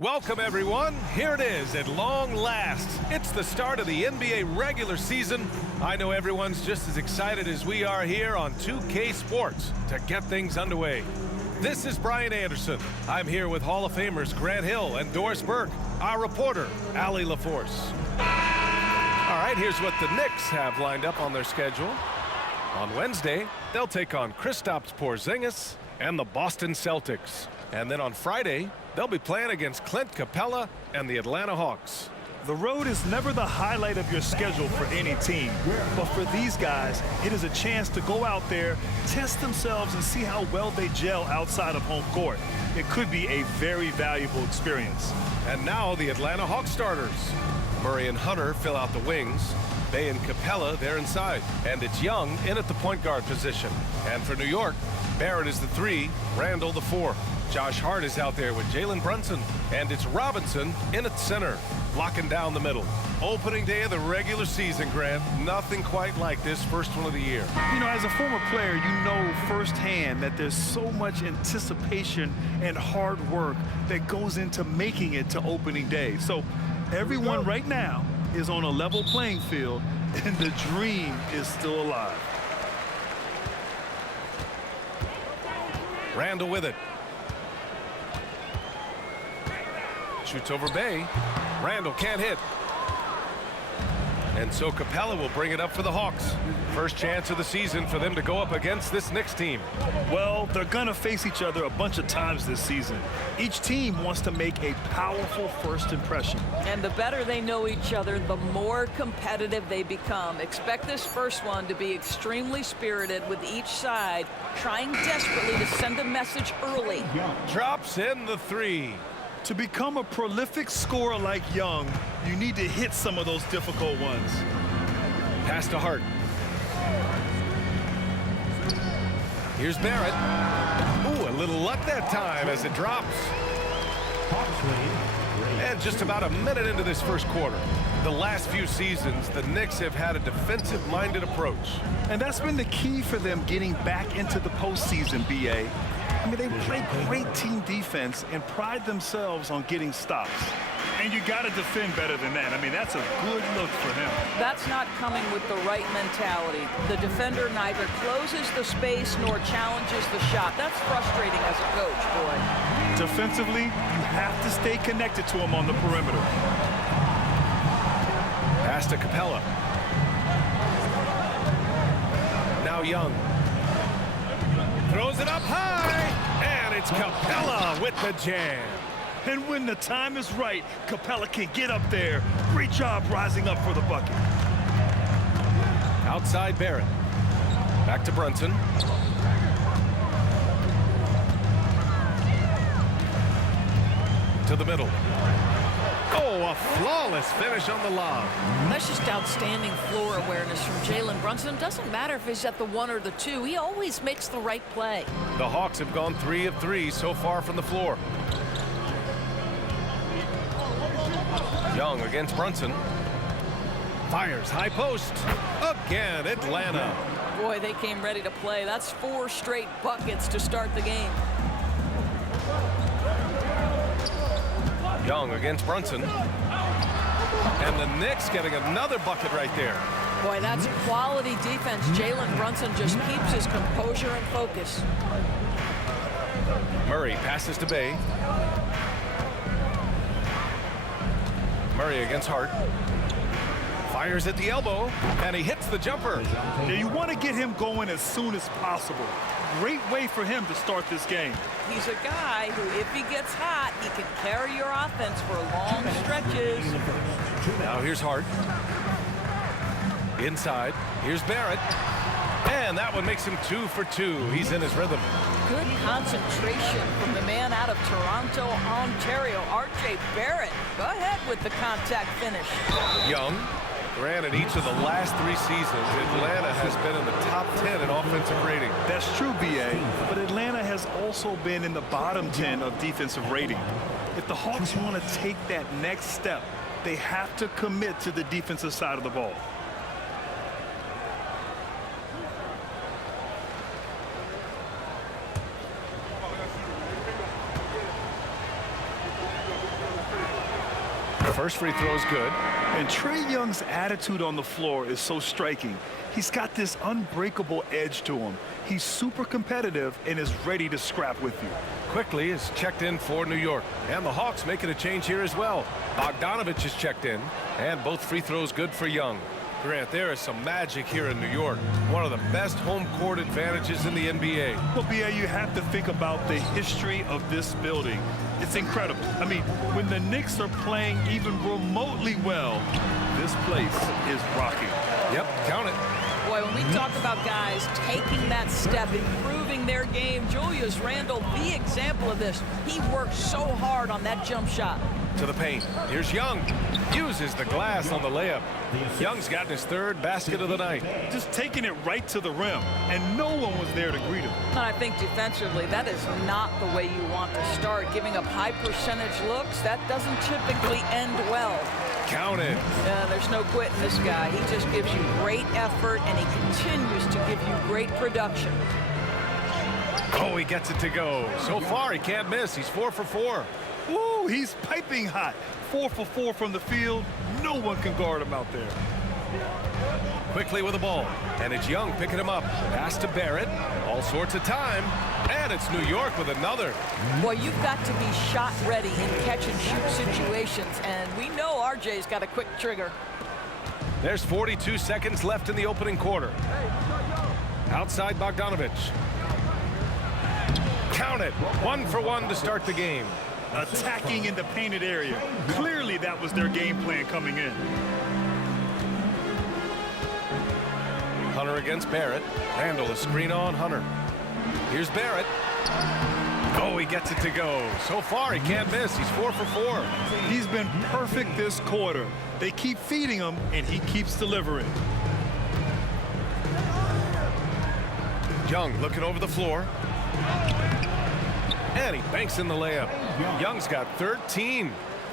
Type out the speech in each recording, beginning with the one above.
Welcome, everyone. Here it is at long last. It's the start of the NBA regular season. I know everyone's just as excited as we are here on 2K Sports to get things underway. This is Brian Anderson. I'm here with Hall of Famers Grant Hill and Doris Burke, our reporter, Allie LaForce. All right, here's what the Knicks have lined up on their schedule. On Wednesday, they'll take on Kristaps Porzingis and the Boston Celtics. And then on Friday, they'll be playing against Clint Capella and the Atlanta Hawks. The road is never the highlight of your schedule for any team. But for these guys, it is a chance to go out there, test themselves, and see how well they gel outside of home court. It could be a very valuable experience. And now the Atlanta Hawks starters. Murray and Hunter fill out the wings. Bey and Capella, they're inside. And it's Young in at the point guard position. And for New York, Barrett is the 3, Randall the 4. Josh Hart is out there with Jalen Brunson. And it's Robinson in at center, locking down the middle. Opening day of the regular season, Grant. Nothing quite like this first one of the year. You know, as a former player, you know firsthand that there's so much anticipation and hard work that goes into making it to opening day. So everyone right now is on a level playing field, and the dream is still alive. Randall with it. Shoots over Bey. Randall can't hit. And so Capella will bring it up for the Hawks. First chance of the season for them to go up against this Knicks team. Well, they're gonna face each other a bunch of times this season. Each team wants to make a powerful first impression. And the better they know each other, the more competitive they become. Expect this first one to be extremely spirited, with each side trying desperately to send a message early. Drops in the 3. To become a prolific scorer like Young, you need to hit some of those difficult ones. Pass to Hart. Here's Barrett. Ooh, a little luck that time as it drops. And just about a minute into this first quarter. The last few seasons, the Knicks have had a defensive-minded approach. And that's been the key for them getting back into the postseason, B.A. I mean, they play great team defense and pride themselves on getting stops. And you got to defend better than that. I mean, that's a good look for him. That's not coming with the right mentality. The defender neither closes the space nor challenges the shot. That's frustrating as a coach, boy. Defensively, you have to stay connected to him on the perimeter. Pass to Capella. Now Young. Throws it up high, and it's Capella with the jam. And when the time is right, Capella can get up there. Great job rising up for the bucket. Outside Barrett. Back to Brunson. To the middle. Oh, a flawless finish on the lob. That's just outstanding floor awareness from Jalen Brunson. Doesn't matter if he's at the 1 or the 2. He always makes the right play. The Hawks have gone 3 of 3 so far from the floor. Young against Brunson. Fires high post. Again, Atlanta. Boy, they came ready to play. That's 4 straight buckets to start the game. Young against Brunson. And the Knicks getting another bucket right there. Boy, that's quality defense. Jalen Brunson just keeps his composure and focus. Murray passes to Bey. Murray against Hart. Fires at the elbow, and he hits the jumper. Now, you want to get him going as soon as possible. Great way for him to start this game. He's a guy who, if he gets hot, he can carry your offense for long stretches. Now here's Hart. Inside. Here's Barrett. And that one makes him 2 for 2. He's in his rhythm. Good concentration from the man out of Toronto, Ontario, R.J. Barrett. Go ahead with the contact finish. Young. Granted, each of the last 3 seasons, Atlanta has been in the top 10 in offensive rating. That's true, B.A., but Atlanta has also been in the bottom 10 of defensive rating. If the Hawks want to take that next step, they have to commit to the defensive side of the ball. First free throw is good. And Trae Young's attitude on the floor is so striking. He's got this unbreakable edge to him. He's super competitive and is ready to scrap with you. Quickly is checked in for New York. And the Hawks making a change here as well. Bogdanovich is checked in. And both free throws good for Young. Grant, there is some magic here in New York. One of the best home court advantages in the NBA. Well, B.A., you have to think about the history of this building. It's incredible. I mean, when the Knicks are playing even remotely well, this place is rocking. Yep, count it. Boy, when we talk about guys taking that step, improving their game, Julius Randle, the example of this. He worked so hard on that jump shot. To the paint. Here's Young. Uses the glass on the layup. Young's gotten his third basket of the night. Just taking it right to the rim, and no one was there to greet him. And I think defensively, that is not the way you want to start. Giving up high percentage looks, that doesn't typically end well. Count it. There's no quitting this guy. He just gives you great effort, and he continues to give you great production. Oh, he gets it to go. So far, he can't miss. He's 4 for 4. Woo, he's piping hot. 4 for 4 from the field. No one can guard him out there. Quickly with the ball. And it's Young picking him up. Pass to Barrett. All sorts of time. And it's New York with another. Boy, you've got to be shot ready in catch-and-shoot situations. And we know RJ's got a quick trigger. There's 42 seconds left in the opening quarter. Outside Bogdanovich. Count it. 1 for 1 to start the game. Attacking in the painted area. Clearly that was their game plan coming in. Hunter against Barrett. Randle a screen on Hunter. Here's Barrett. Oh, he gets it to go. So far, he can't miss. He's 4 for 4. He's been perfect this quarter. They keep feeding him, and he keeps delivering. Young looking over the floor. And he banks in the layup. Young's got 13.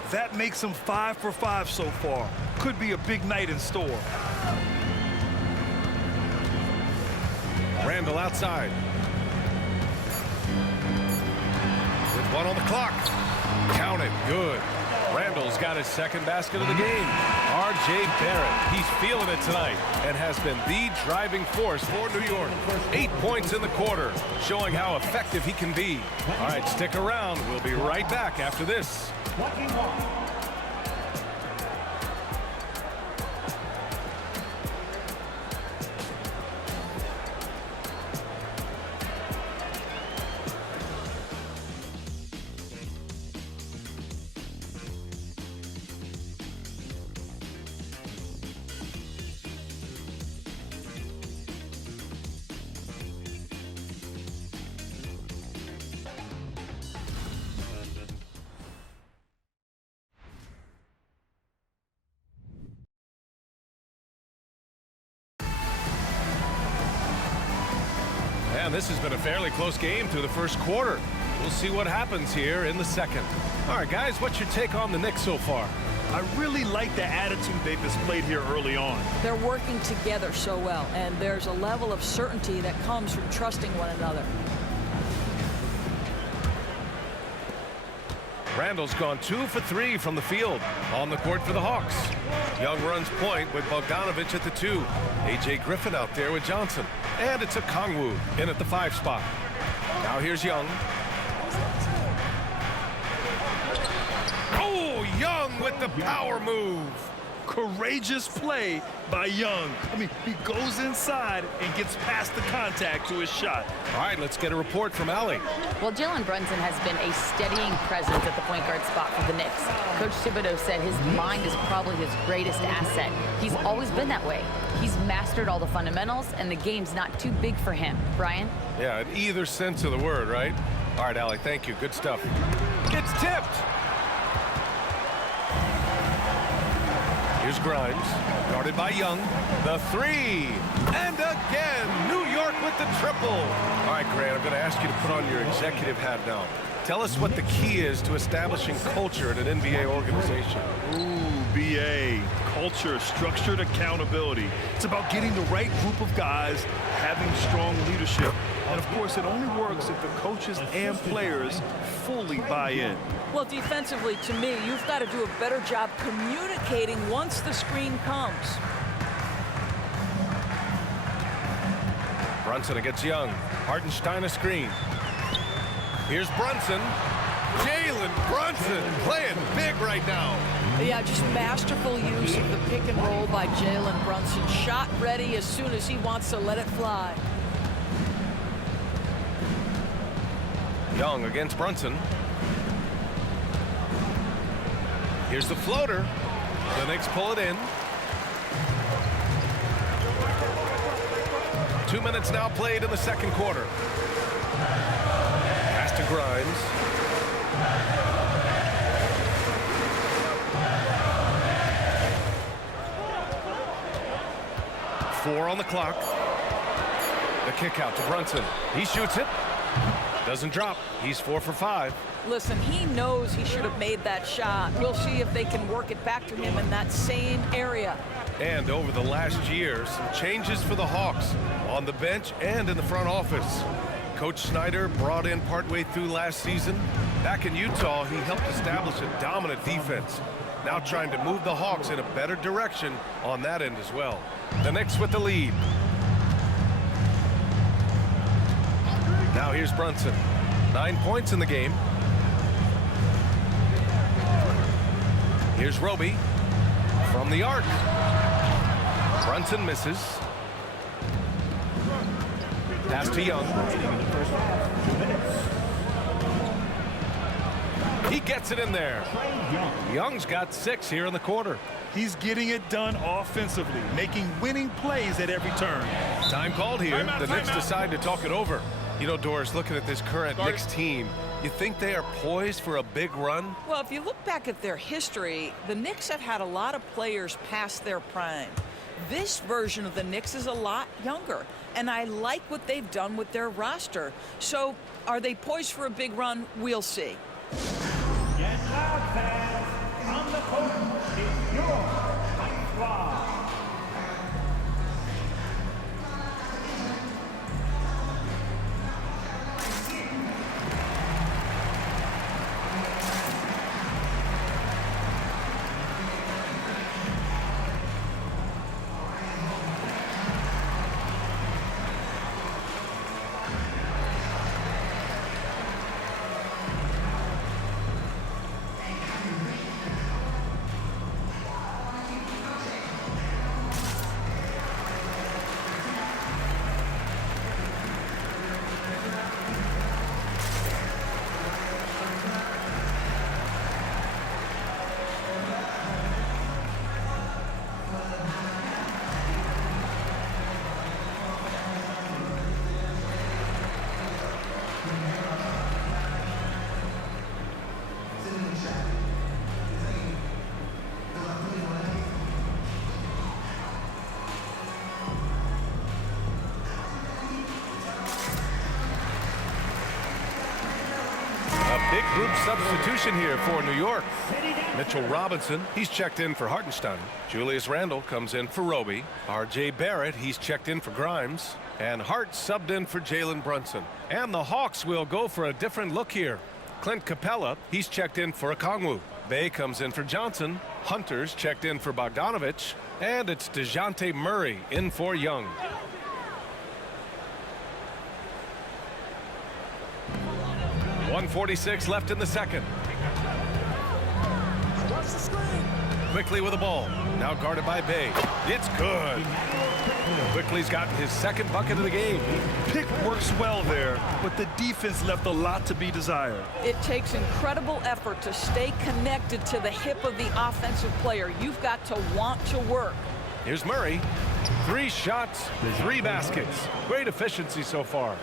That makes him 5 for 5 so far. Could be a big night in store. Randle outside. With 1 on the clock. Count it. Good. Randle's got his second basket of the game. R.J. Barrett. He's feeling it tonight and has been the driving force for New York. 8 points in the quarter, showing how effective he can be. All right, stick around. We'll be right back after this. And this has been a fairly close game through the first quarter. We'll see what happens here in the second. All right, guys, what's your take on the Knicks so far? I really like the attitude they displayed here early on. They're working together so well, and there's a level of certainty that comes from trusting one another. Randle's gone 2 for 3 from the field on the court for the Hawks. Young runs point with Bogdanovich at the 2. A.J. Griffin out there with Johnson. And it's a Kongwu in at the 5 spot. Now here's Young. Oh, Young with the power move. Courageous play by Young. I mean, he goes inside and gets past the contact to his shot. All right, let's get a report from Allie. Well, Jalen Brunson has been a steadying presence at the point guard spot for the Knicks. Coach Thibodeau said his mind is probably his greatest asset. He's always been that way. He's mastered all the fundamentals, and the game's not too big for him. Brian? Yeah, in either sense of the word, right? All right, Allie, thank you. Good stuff. Gets tipped. Here's Grimes, guarded by Young. The 3, and again, New York with the triple. All right, Grant, I'm going to ask you to put on your executive hat now. Tell us what the key is to establishing culture in an NBA organization. Ooh, NBA, culture, structured accountability. It's about getting the right group of guys, having strong leadership. And of course, it only works if the coaches and players fully buy in. Well, defensively, to me, you've got to do a better job communicating once the screen comes. Brunson against Young. Hartenstein a screen. Here's Brunson. Jalen Brunson playing big right now. Yeah, just masterful use of the pick and roll by Jalen Brunson. Shot ready as soon as he wants to let it fly. Young against Brunson. Here's the floater. The Knicks pull it in. 2 minutes now played in the second quarter. Pass to Grimes. Four on the clock. The kick out to Brunson. He shoots it. Doesn't drop. He's 4 for 5. Listen, he knows he should have made that shot. We'll see if they can work it back to him in that same area. And over the last year, some changes for the Hawks on the bench and in the front office. Coach Snyder brought in partway through last season. Back in Utah, he helped establish a dominant defense. Now trying to move the Hawks in a better direction on that end as well. The Knicks with the lead. Now here's Brunson. 9 points in the game. Here's Roby from the arc. Brunson misses. Pass to Young. He gets it in there. Young's got 6 here in the quarter. He's getting it done offensively, making winning plays at every turn. Time called here. The Knicks decide to talk it over. You know, Doris, looking at this current Knicks team, you think they are poised for a big run? Well, if you look back at their history, the Knicks have had a lot of players past their prime. This version of the Knicks is a lot younger, and I like what they've done with their roster. So, are they poised for a big run? We'll see. Yes, loud fans, on the court is your White Squad. Big group substitution here for New York. Mitchell Robinson, he's checked in for Hartenstein. Julius Randle comes in for Roby. R.J. Barrett, he's checked in for Grimes. And Hart subbed in for Jalen Brunson. And the Hawks will go for a different look here. Clint Capella, he's checked in for Okongwu. Bay comes in for Johnson. Hunter's checked in for Bogdanovich. And it's DeJounte Murray in for Young. .146 left in the second. Quickly with the ball. Now guarded by Bay. It's good. Quickly's gotten his second bucket of the game. Pick works well there, but the defense left a lot to be desired. It takes incredible effort to stay connected to the hip of the offensive player. You've got to want to work. Here's Murray. 3 shots, 3 baskets. Great efficiency so far.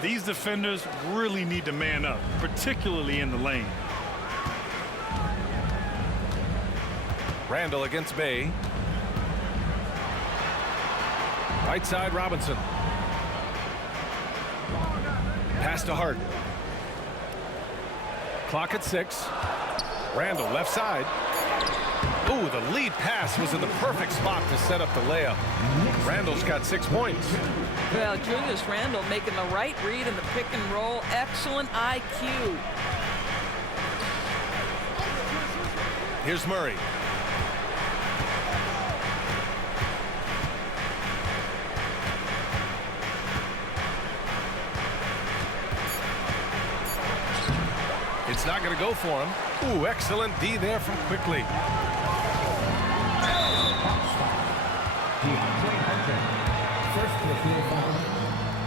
These defenders really need to man up, particularly in the lane. Randle against Bay. Right side, Robinson. Pass to Hart. Clock at 6. Randle left side. Ooh, the lead pass was in the perfect spot to set up the layup. Randall's got 6 points. Well, Julius Randle making the right read in the pick and roll. Excellent IQ. Here's Murray. It's not going to go for him. Ooh, excellent D there from Quickly.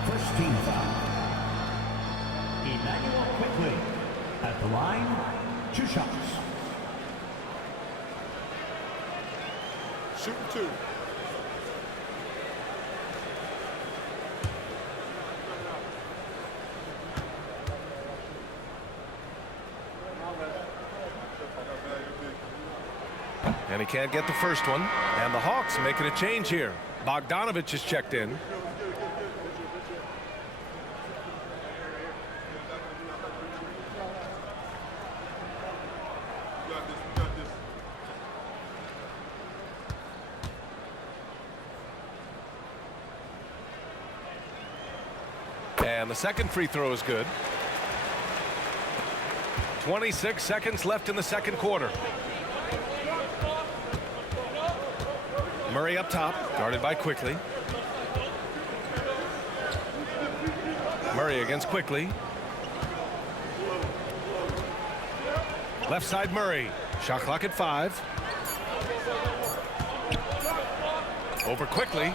First team foul. Emmanuel Quickly at the line, 2 shots. Shooting 2. And he can't get the first one. And the Hawks making a change here. Bogdanovich is checked in. And the second free throw is good. 26 seconds left in the second quarter. Murray up top, guarded by Quickly. Murray against Quickly. Left side Murray. Shot clock at 5. Over Quickly.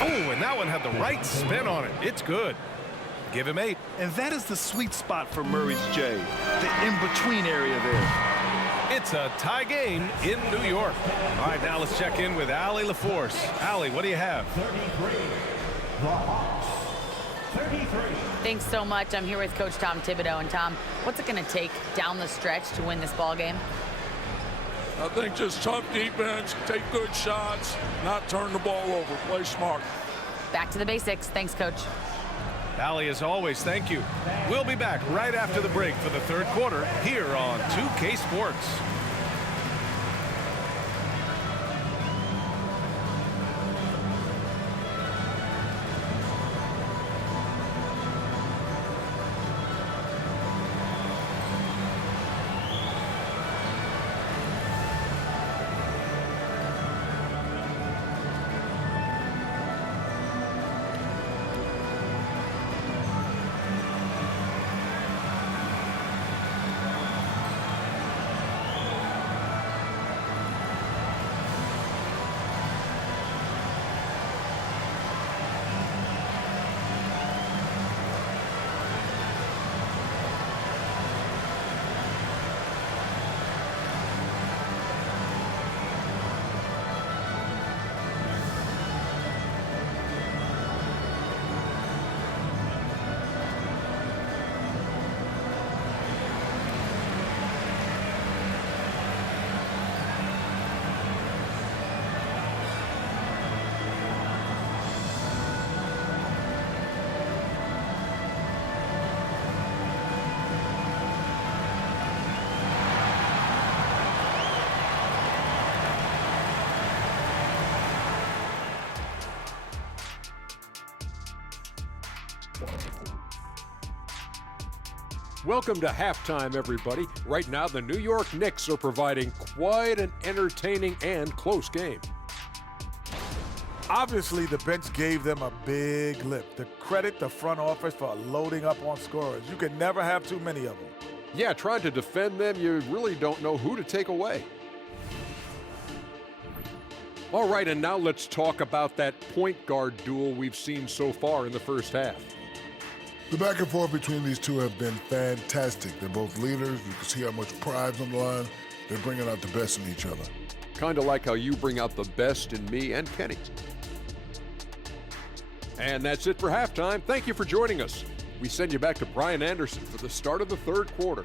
Oh, and that one had the right spin on it. It's good. Give him 8. And that is the sweet spot for Murray's J, the in-between area there. It's a tie game in New York. All right, now let's check in with Allie LaForce. Allie, what do you have? 33. The Hawks. 33. Thanks so much. I'm here with Coach Tom Thibodeau. And Tom, what's it going to take down the stretch to win this ball game? I think just tough defense, take good shots, not turn the ball over, play smart. Back to the basics. Thanks, Coach. Allie, as always, thank you. We'll be back right after the break for the third quarter here on 2K Sports. Welcome to halftime, everybody. Right now, the New York Knicks are providing quite an entertaining and close game. Obviously, the bench gave them a big lift. To credit the front office for loading up on scorers. You can never have too many of them. Yeah, trying to defend them, you really don't know who to take away. All right, and now let's talk about that point guard duel we've seen so far in the first half. The back and forth between these two have been fantastic. They're both leaders. You can see how much pride's on the line. They're bringing out the best in each other. Kind of like how you bring out the best in me and Kenny. And that's it for halftime. Thank you for joining us. We send you back to Brian Anderson for the start of the third quarter.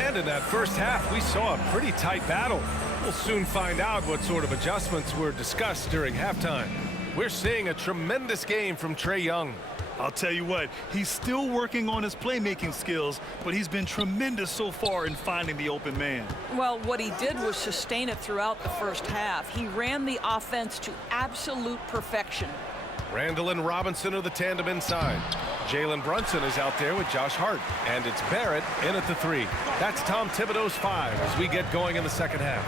And in that first half, we saw a pretty tight battle. We'll soon find out what sort of adjustments were discussed during halftime. We're seeing a tremendous game from Trae Young. I'll tell you what, he's still working on his playmaking skills, but he's been tremendous so far in finding the open man. Well, what he did was sustain it throughout the first half. He ran the offense to absolute perfection. Randall and Robinson are the tandem inside. Jalen Brunson is out there with Josh Hart. And it's Barrett in at the 3. That's Tom Thibodeau's 5 as we get going in the second half.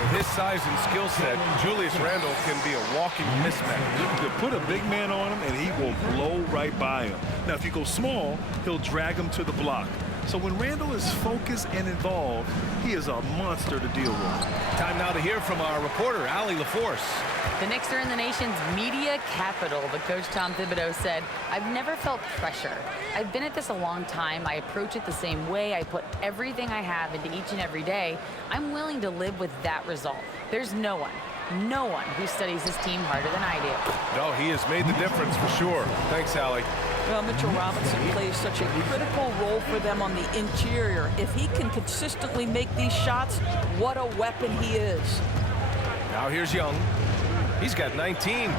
With his size and skill set, Julius Randle can be a walking mismatch. You put a big man on him, and he will blow right by him. Now, if you go small, he'll drag him to the block. So when Randle is focused and involved, he is a monster to deal with. Time now to hear from our reporter, Allie LaForce. The Knicks are in the nation's media capital, but Coach Tom Thibodeau said, "I've never felt pressure. I've been at this a long time. I approach it the same way. I put everything I have into each and every day. I'm willing to live with that result. There's no one who studies his team harder than I do." No, he has made the difference for sure. Thanks, Allie. Well, Mitchell Robinson plays such a critical role for them on the interior. If he can consistently make these shots, what a weapon he is. Now here's Young. He's got 19.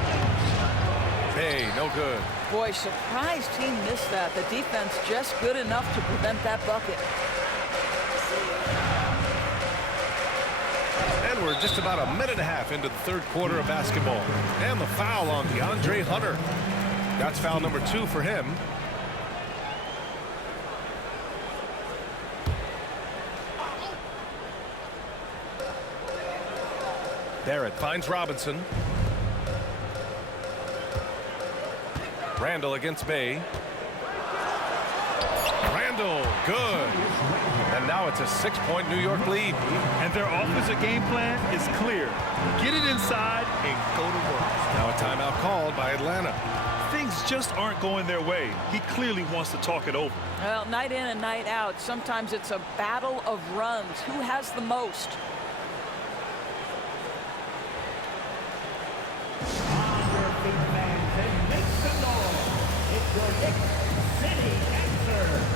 Hey, no good. Boy, surprised he missed that. The defense just good enough to prevent that bucket. And we're just about a minute and a half into the third quarter of basketball. And the foul on DeAndre Hunter. That's foul number 2 for him. Barrett finds Robinson. Randall against Bay. Randall, good. And now it's a 6-point New York lead. And their offensive game plan is clear. Get it inside and go to work. Now a timeout called by Atlanta. Things just aren't going their way. He clearly wants to talk it over. Well, night in and night out, sometimes it's a battle of runs. Who has the most? On your feet, fans, and make some noise. It's your Knicks City Answer.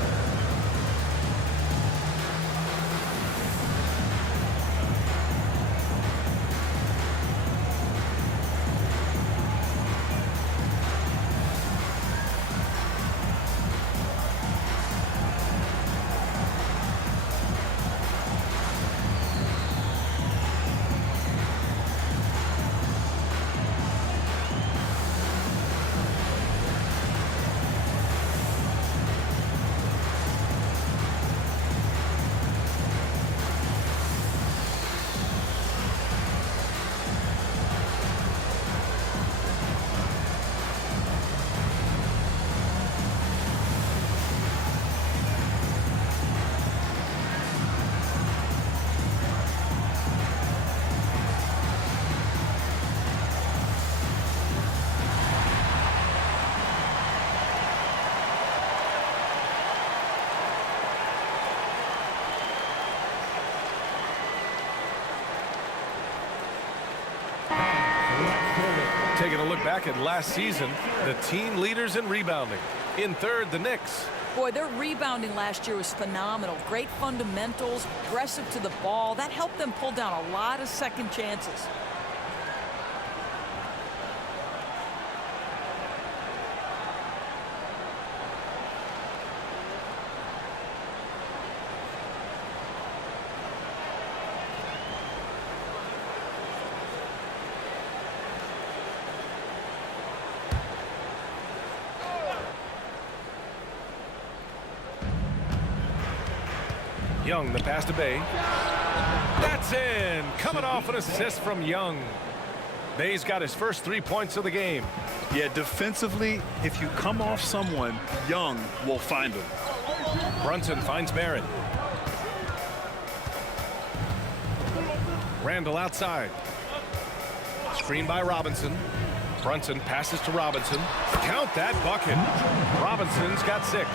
Taking a look back at last season, the team leaders in rebounding. In third, the Knicks. Boy, their rebounding last year was phenomenal. Great fundamentals, aggressive to the ball. That helped them pull down a lot of second chances. Young, the pass to Bay. That's in. Coming off an assist from Young. Bay's got his first 3 points of the game. Yeah, defensively, if you come off someone, Young will find him. Brunson finds Barrett. Randall outside. Screen by Robinson. Brunson passes to Robinson. Count that bucket. Robinson's got 6.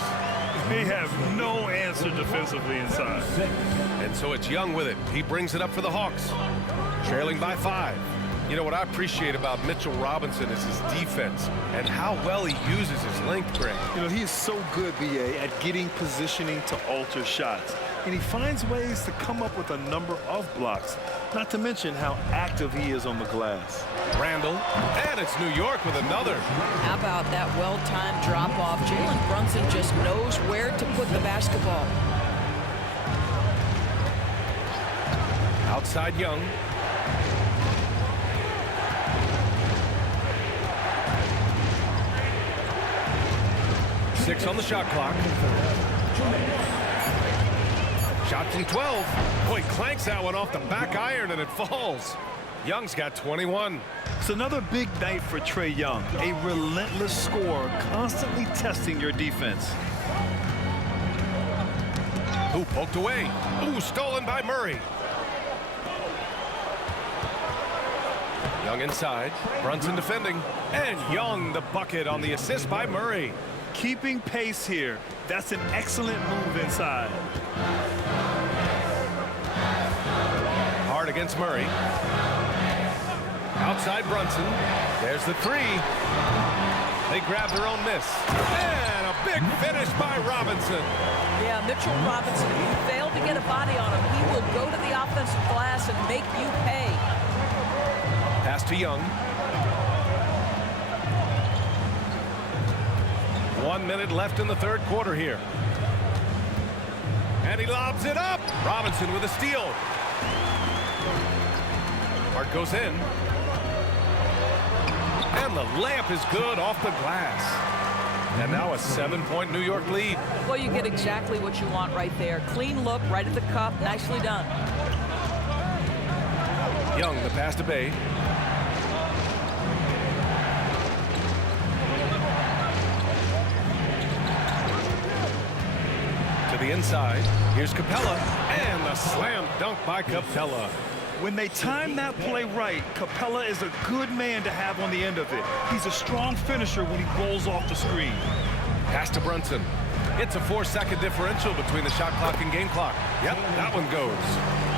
They have no answer defensively inside. And so it's Young with it. He brings it up for the Hawks. Trailing by 5. You know what I appreciate about Mitchell Robinson is his defense and how well he uses his length, Greg. You know, he is so good, B.A., at getting positioning to alter shots. and he finds ways to come up with a number of blocks, not to mention how active he is on the glass. Randall, and it's New York with another. How about that well-timed drop-off? Jalen Brunson just knows where to put the basketball. Outside Young. Six on the shot clock. Shot from 12. Boy, clanks that one off the back iron and it falls. Young's got 21. It's another big night for Trae Young, a relentless scorer, constantly testing your defense. Ooh, poked away. Ooh, stolen by Murray. Young inside. Brunson defending. And Young the bucket on the assist by Murray. Keeping pace here. That's an excellent move inside. Hard against Murray. Outside Brunson. There's the three. They grab their own miss. And a big finish by Robinson. Yeah, Mitchell Robinson, if you fail to get a body on him, he will go to the offensive glass and make you pay. Pass to Young. 1 minute left in the third quarter here. And he lobs it up. Robinson with a steal. Hart goes in. And the layup is good off the glass. And now a 7-point New York lead. Well, you get exactly what you want right there. Clean look, right at the cup. Nicely done. Young, the pass to Bay. To the inside. Here's Capella. And the slam dunk by Capella. When they time that play right, Capella is a good man to have on the end of it. He's a strong finisher when he rolls off the screen. Pass to Brunson. It's a 4-second differential between the shot clock and game clock. Yep, that one goes.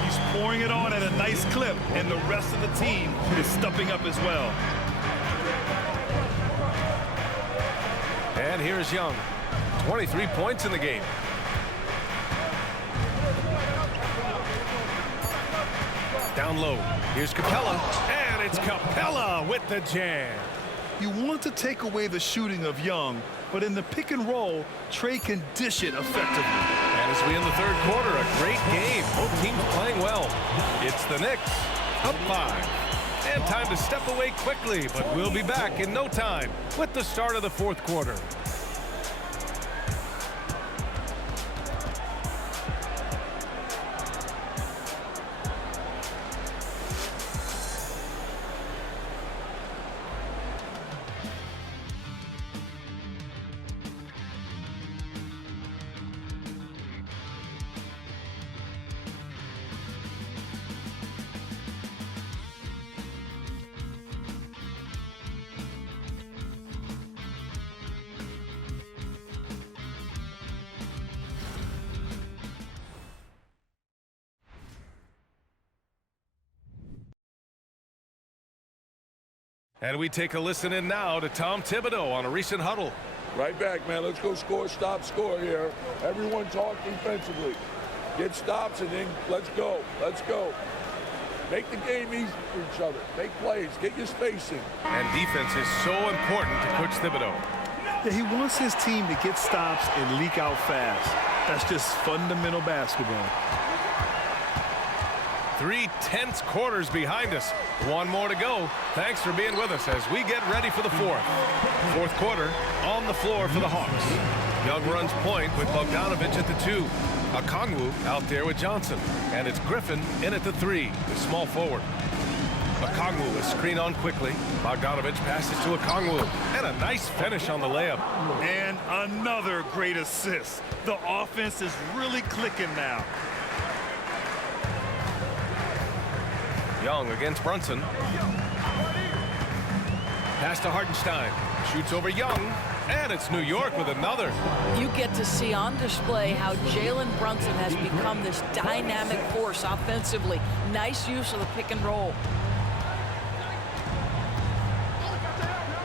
He's pouring it on at a nice clip, and the rest of the team is stepping up as well. And here's Young. 23 points in the game. Down low. Here's Capella. And it's Capella with the jam. You want to take away the shooting of Young, but in the pick and roll, Trae can dish it effectively. And as we end the third quarter, a great game. Both teams playing well. It's the Knicks up 5. And time to step away quickly, but we'll be back in no time with the start of the fourth quarter. And we take a listen in now to Tom Thibodeau on a recent huddle. Right back, man. Let's go score, stop, score here. Everyone talk defensively. Get stops and then let's go. Let's go. Make the game easy for each other. Make plays. Get your spacing. And defense is so important to Coach Thibodeau. Yeah, he wants his team to get stops and leak out fast. That's just fundamental basketball. 3 tense quarters behind us. One more to go. Thanks for being with us as we get ready for the fourth. Fourth quarter on the floor for the Hawks. Young runs point with Bogdanovich at the 2. Okongwu out there with Johnson. And it's Griffin in at the 3, the small forward. Okongwu is screen on quickly. Bogdanovich passes to Okongwu. And a nice finish on the layup. And another great assist. The offense is really clicking now. Young against Brunson. Pass to Hartenstein. Shoots over Young. And it's New York with another. You get to see on display how Jalen Brunson has become this dynamic force offensively. Nice use of the pick and roll.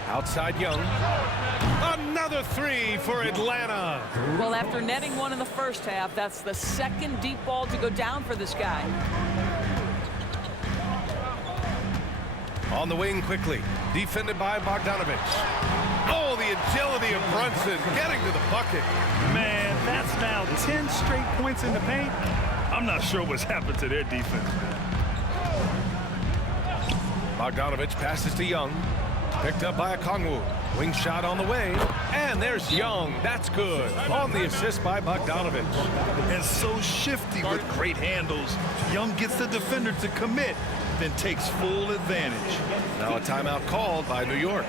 Outside Young. Another Another three for Atlanta. Well, after netting one in the first half, that's the second deep ball to go down for this guy. On the wing quickly, defended by Bogdanovich. Oh, the agility of Brunson getting to the bucket. Man, that's now 10 straight points in the paint. I'm not sure what's happened to their defense. Bogdanovich passes to Young. Picked up by Okongwu. Wing shot on the way. And there's Young. That's good. On the assist by Bogdanovich. And so shifty with great handles. Young gets the defender to commit, then takes full advantage. Now a timeout called by New York.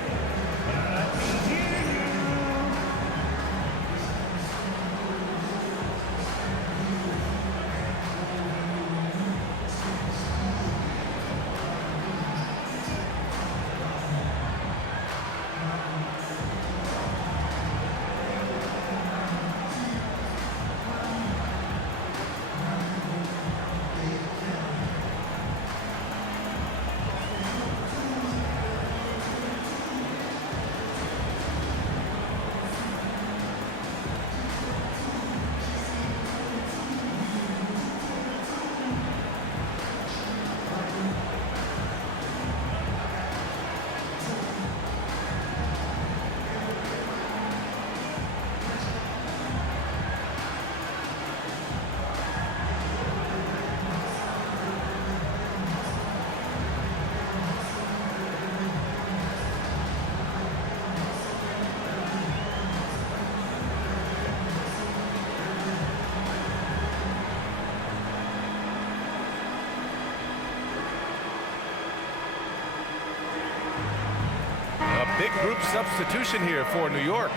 Big group substitution here for New York.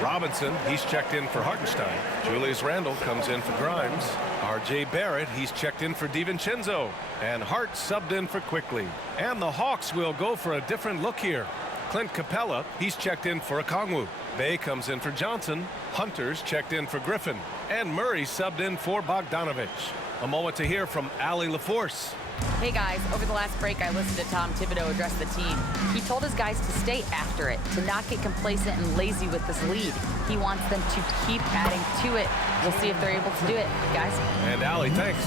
Robinson, he's checked in for Hartenstein. Julius Randle comes in for Grimes. R.J. Barrett, he's checked in for DiVincenzo. And Hart subbed in for Quickly. And the Hawks will go for a different look here. Clint Capella, he's checked in for Okongwu. Bay comes in for Johnson. Hunter's checked in for Griffin. And Murray subbed in for Bogdanovich. A moment to hear from Allie LaForce. Hey guys, over the last break I listened to Tom Thibodeau address the team. He told his guys to stay after it, to not get complacent and lazy with this lead. He wants them to keep adding to it. We'll see if they're able to do it, guys. And Allie, thanks.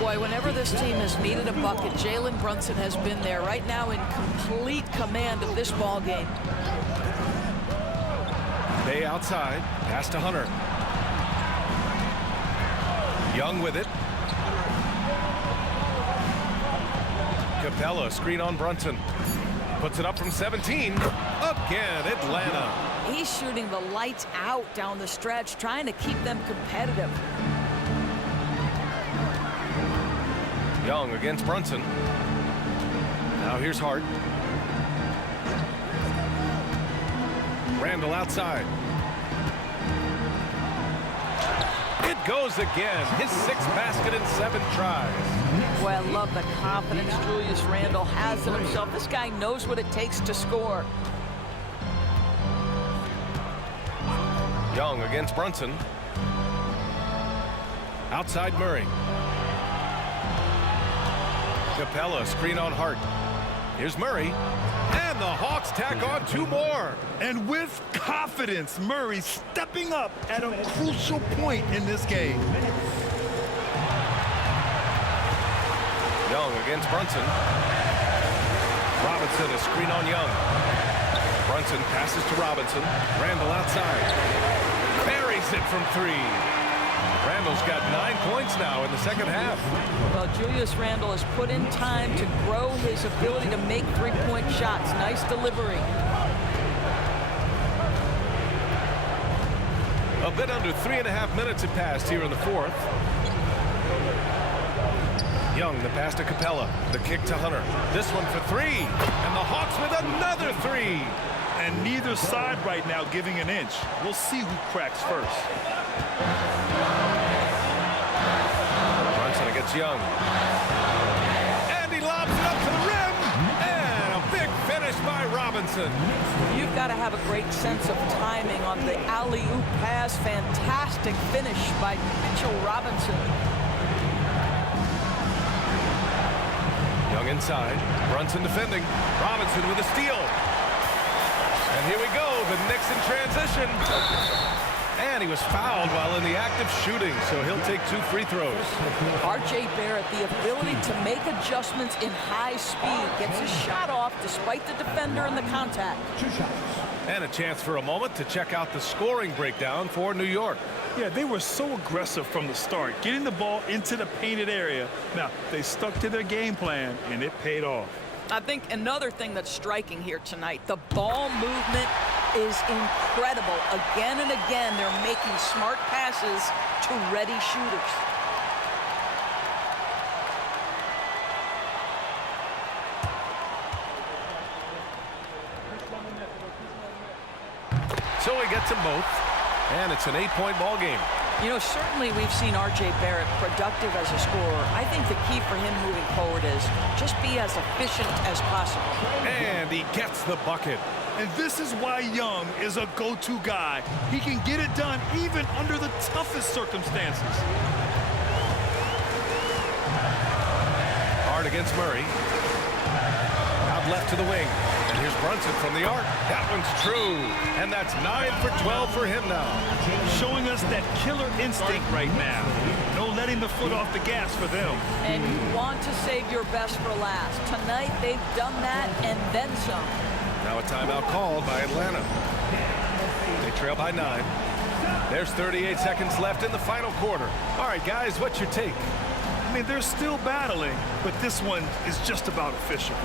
Boy, whenever this team has needed a bucket, Jalen Brunson has been there right now in complete command of this ball game. Bay outside, pass to Hunter. Young with it. Capella, screen on Brunson. Puts it up from 17. Again, Atlanta. He's shooting the lights out down the stretch, trying to keep them competitive. Young against Brunson. Now here's Hart. Randle outside. It goes again. His sixth basket in 7 tries. Boy, I love the confidence Julius Randle has in himself. This guy knows what it takes to score. Young against Brunson. Outside Murray. Capella, screen on Hart. Here's Murray. And the Hawks tack on 2 more. And with confidence, Murray stepping up at a crucial point in this game. Young against Brunson. Robinson, a screen on Young. Brunson passes to Robinson. Randle outside. Buries it from 3. Randle's got 9 points now in the second half. Well, Julius Randle has put in time to grow his ability to make three-point shots. Nice delivery. A bit under 3.5 minutes have passed here in the fourth. Young, the pass to Capella. The kick to Hunter. This one for 3. And the Hawks with another 3. And neither side right now giving an inch. We'll see who cracks first. Brunson against Young. And he lobs it up to the rim. And a big finish by Robinson. You've got to have a great sense of timing on the alley-oop pass. Fantastic finish by Mitchell Robinson. Young inside. Brunson defending. Robinson with a steal. And here we go, the Knicks in transition. And he was fouled while in the act of shooting, so he'll take 2 free throws. R.J. Barrett, the ability to make adjustments in high speed, gets his shot off despite the defender and the contact. 2 shots. And a chance for a moment to check out the scoring breakdown for New York. Yeah, they were so aggressive from the start, getting the ball into the painted area. Now, they stuck to their game plan, and it paid off. I think another thing that's striking here tonight, the ball movement is incredible. Again and again, they're making smart passes to ready shooters. So he gets them both, and it's an 8-point ball game. You know, certainly we've seen R.J. Barrett productive as a scorer. I think the key for him moving forward is just be as efficient as possible. And he gets the bucket. And this is why Young is a go-to guy. He can get it done even under the toughest circumstances. Hard against Murray. Out left to the wing. And here's Brunson from the arc. That one's true. And that's 9 for 12 for him now. Showing us that killer instinct right now. No letting the foot off the gas for them. And you want to save your best for last. Tonight, they've done that and then some. Now a timeout called by Atlanta. They trail by 9. There's 38 seconds left in the final quarter. All right, guys, what's your take? I mean, they're still battling, but this one is just about official.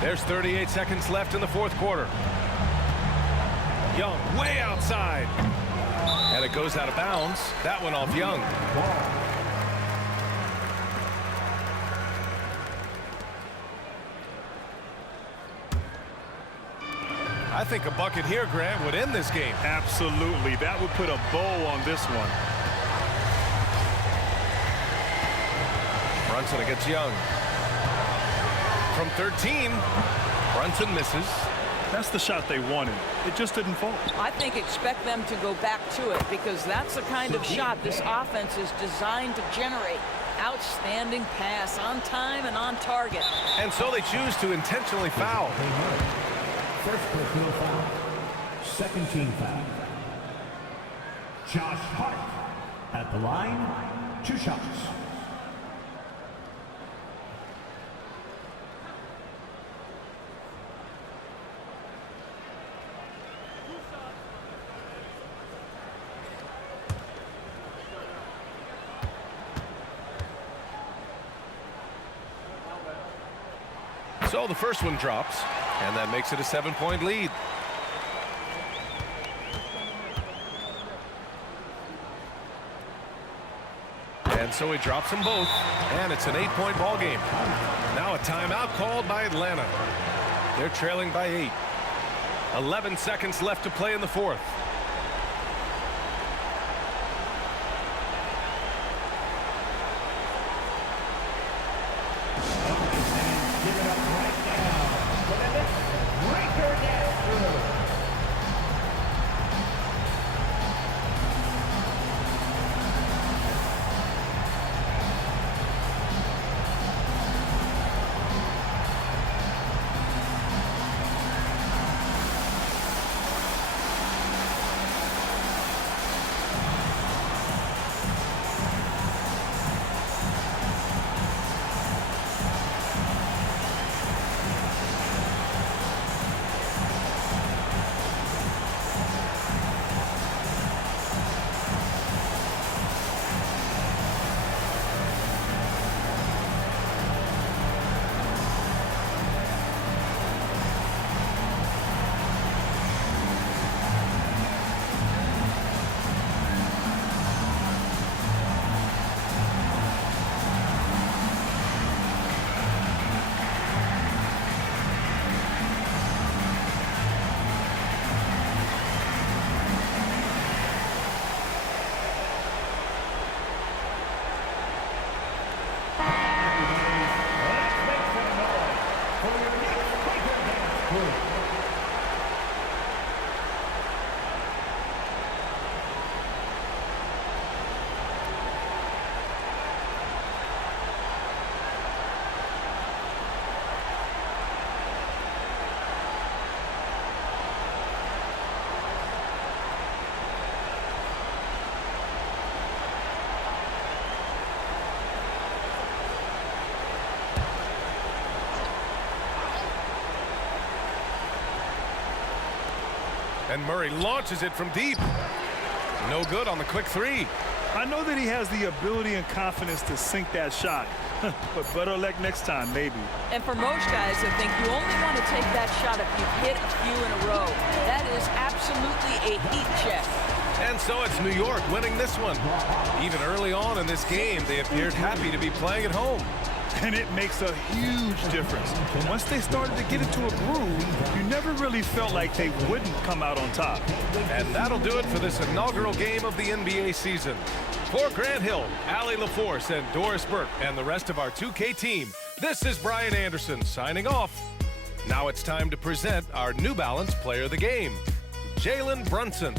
There's 38 seconds left in the fourth quarter. Young way outside. And it goes out of bounds. That one off Young. I think a bucket here, Grant, would end this game. Absolutely. That would put a bow on this one. Brunson against Young. From 13, Brunson misses. That's the shot they wanted. It just didn't fall. I think expect them to go back to it because that's the kind of shot this offense is designed to generate. Outstanding pass on time and on target. And so they choose to intentionally foul. First personal foul, second team foul. Josh Hart at the line, 2 shots. So the first one drops, and that makes it a 7-point lead. And so he drops them both, and it's an 8-point ball game. Now a timeout called by Atlanta. They're trailing by 8. 11 seconds left to play in the fourth. And Murray launches it from deep. No good on the quick three. I know that he has the ability and confidence to sink that shot, but better luck next time, maybe. And for most guys, I think you only want to take that shot if you've hit a few in a row. That is absolutely a heat check. And so it's New York winning this one. Even early on in this game, they appeared happy to be playing at home. And it makes a huge difference. Once they started to get into a groove, you never really felt like they wouldn't come out on top. And that'll do it for this inaugural game of the NBA season. For Grant Hill, Allie LaForce, and Doris Burke, and the rest of our 2K team, this is Brian Anderson signing off. Now it's time to present our New Balance Player of the Game, Jalen Brunson.